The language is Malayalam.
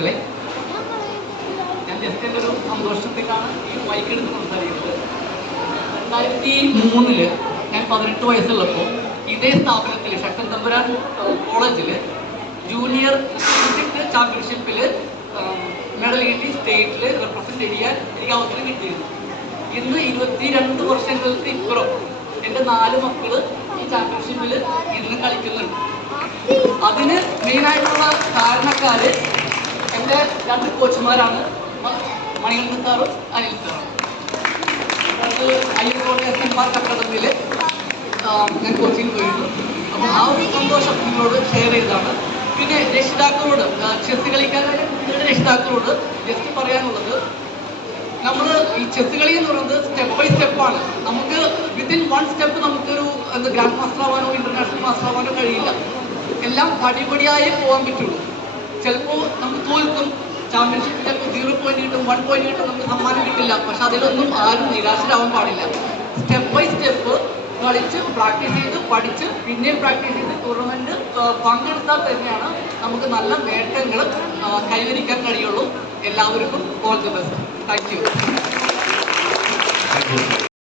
സുഹൃത്തുക്കളെ, ഞാൻ ജസ്റ്റ് എൻ്റെ ഒരു സന്തോഷത്തിലാണ് ഈ മൈക്ക് എടുത്ത് സംസാരിക്കുന്നത്. 2003 ഞാൻ 18 വയസ്സുള്ളപ്പോൾ ഇതേ സ്ഥാപനത്തിൽ ശക്തൻ തമ്പുരാൻ കോളേജിൽ ജൂനിയർ ചാമ്പ്യൻഷിപ്പിൽ മെഡൽ കിട്ടി, സ്റ്റേറ്റിൽ റെപ്രസെൻറ്റ് ചെയ്യാൻ എനിക്ക് അവസരം കിട്ടിയിരുന്നു. ഇന്ന് 22 വർഷങ്ങൾക്ക് ഇപ്പുറം എൻ്റെ 4 മക്കൾ ഈ ചാമ്പ്യൻഷിപ്പിൽ ഇന്ന് കളിക്കുന്നുണ്ട്. അതിന് മെയിനായിട്ടുള്ള കാരണക്കാർ എൻ്റെ 2 കോച്ചുമാരാണ്, മണികണ്ഠൻ സാറും അനിൽ സാറും. അത് അയ്യങ്കോട് SM പാർക്ക് അക്കാദമിയിൽ ഞാൻ കോച്ചിങ് പോയിരുന്നു. അപ്പോൾ ആ ഒരു സന്തോഷം നിങ്ങളോട് ഷെയർ ചെയ്തതാണ്. പിന്നെ രക്ഷിതാക്കളോട്, ചെസ് കളിക്കാനായ കുട്ടികളുടെ രക്ഷിതാക്കളോട് ജസ്റ്റ് പറയാനുള്ളത്, നമ്മൾ ഈ ചെസ് കളി എന്ന് പറയുന്നത് സ്റ്റെപ്പ് ബൈ സ്റ്റെപ്പാണ്. നമുക്ക് വിത്തിൻ 1 സ്റ്റെപ്പ് നമുക്കൊരു ഗ്രാൻഡ് മാസ്റ്റർ ആവാനോ ഇന്റർനാഷണൽ മാസ്റ്റർ ആവാനോ കഴിയില്ല. എല്ലാം പടിപടിയായേ പോകാൻ പറ്റുള്ളൂ. ചിലപ്പോൾ നമുക്ക് തോൽക്കും, ചാമ്പ്യൻഷിപ്പ് ചിലപ്പോൾ 0 പോയിന്റ് കിട്ടും, 1 പോയിന്റ് കിട്ടും, നമുക്ക് സമ്മാനം കിട്ടില്ല. പക്ഷെ അതിലൊന്നും ആരും നിരാശരാവാൻ പാടില്ല. സ്റ്റെപ്പ് ബൈ സ്റ്റെപ്പ് കളിച്ച് പ്രാക്ടീസ് ചെയ്ത് പഠിച്ച് പിന്നെയും പ്രാക്ടീസ് ചെയ്ത് ടൂർണമെന്റ് പങ്കെടുത്താൽ തന്നെയാണ് നമുക്ക് നല്ല നേട്ടങ്ങൾ കൈവരിക്കാൻ കഴിയുള്ളൂ. എല്ലാവർക്കും all the best. Thank you.